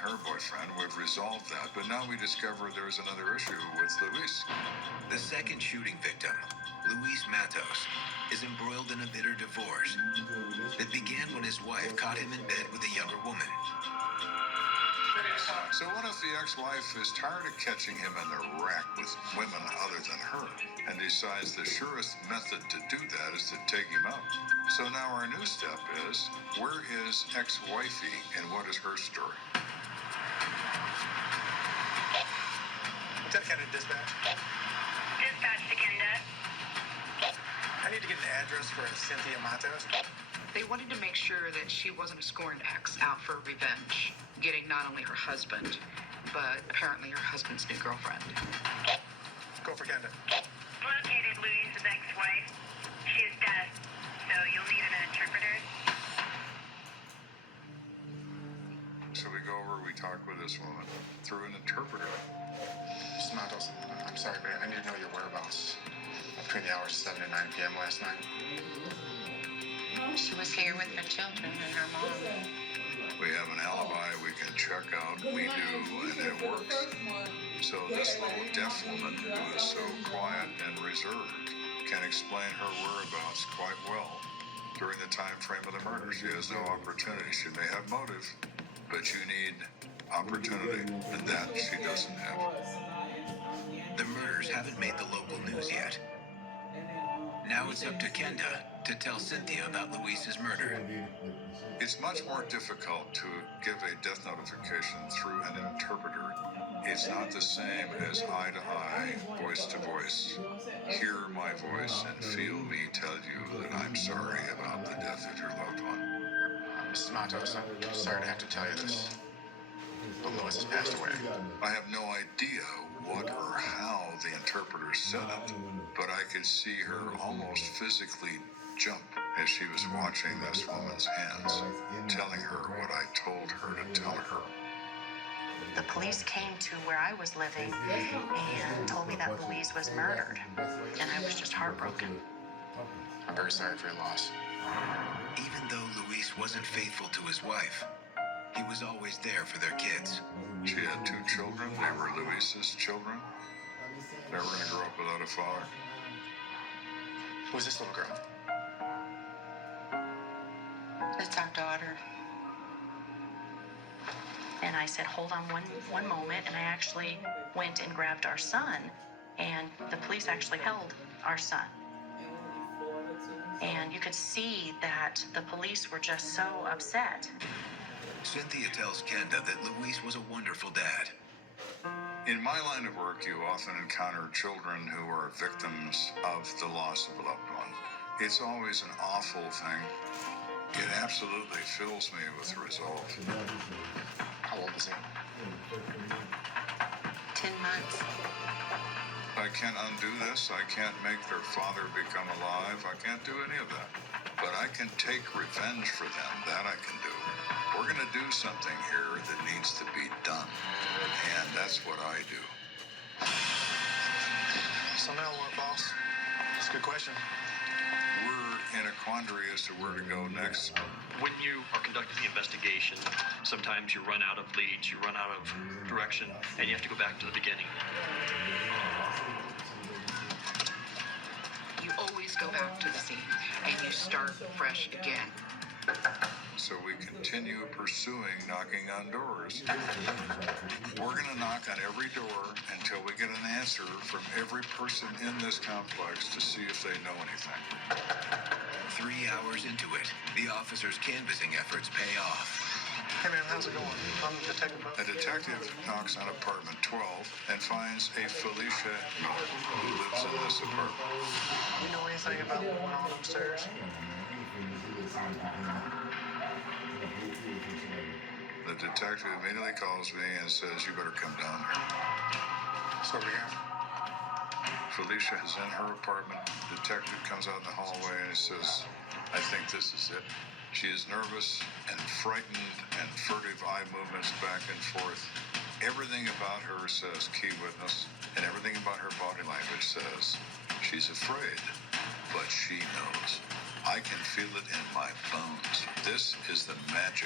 her boyfriend. We've resolved that, but now we discover there's another issue with Luis. The second shooting victim, Luis Matos, is embroiled in a bitter divorce that began when his wife caught him in bed with a younger woman. So what if the ex-wife is tired of catching him in the rack with women other than her and decides the surest method to do that is to take him out? So now our new step is, where is ex-wifey and what is her story? Lieutenant Kenda, dispatch. Dispatch to Kenda. I need to get an address for Cynthia Matos. They wanted to make sure that she wasn't a scorned ex out for revenge, getting not only her husband, but apparently her husband's new girlfriend. Go for Kenda. Located Luis's ex-wife. She is dead, so you'll need an interpreter. So we go over, we talk with this woman through an interpreter. Mrs. Matos, I'm sorry, but I need to know your whereabouts between the hours of 7 and 9 p.m. last night. She was here with her children and her mom. We have an alibi we can check out, we do, and it works. So this little deaf woman who is so quiet and reserved can explain her whereabouts quite well during the time frame of the murder. She has no opportunity. She may have motive, but you need opportunity, and that she doesn't have. The murders haven't made the local news yet. Now it's up to Kenda to tell Cynthia about Luis's murder. It's much more difficult to give a death notification through an interpreter. It's not the same as eye to eye, voice to voice. Hear my voice and feel me tell you that I'm sorry about the death of your loved one. Mrs. Matos, I'm sorry to have to tell you this, but Luis has passed away. I have no idea what or how the interpreter said it, but I could see her almost physically jump as she was watching this woman's hands, telling her what I told her to tell her. The police came to where I was living and told me that Luis was murdered, and I was just heartbroken. I'm very sorry for your loss. Even though Luis wasn't faithful to his wife, he was always there for their kids. She had 2 children. They were Luis's children. Never going to grow up without a father. Who's this little girl? It's our daughter. And I said, hold on one moment, and I actually went and grabbed our son, and the police actually held our son. And you could see that the police were just so upset. Cynthia tells Kenda that Luis was a wonderful dad. In my line of work, you often encounter children who are victims of the loss of a loved one. It's always an awful thing. It absolutely fills me with resolve. How old is he? 10 months. I can't undo this. I can't make their father become alive. I can't do any of that. But I can take revenge for them. That I can do. We're going to do something here that needs to be done. And that's what I do. So now what, boss? That's a good question. We're in a quandary as to where to go next. When you are conducting the investigation, sometimes you run out of leads, you run out of direction, and you have to go back to the beginning. You always go back to the scene, and you start fresh again. So we continue pursuing knocking on doors. We're going to knock on every door until we get an answer from every person in this complex to see if they know anything. 3 hours into it, the officers' canvassing efforts pay off. Hey man, how's it going? I'm Detective. A detective knocks on apartment 12 and finds a Felicia Miller who lives in this apartment. You know anything about what went on upstairs? The detective immediately calls me and says, you better come down here. So we got. Felicia is in her apartment. The detective comes out in the hallway and he says, I think this is it. She is nervous and frightened and furtive eye movements back and forth. Everything about her says key witness, and everything about her body language says she's afraid, but she knows. I can feel it in my bones. This is the magic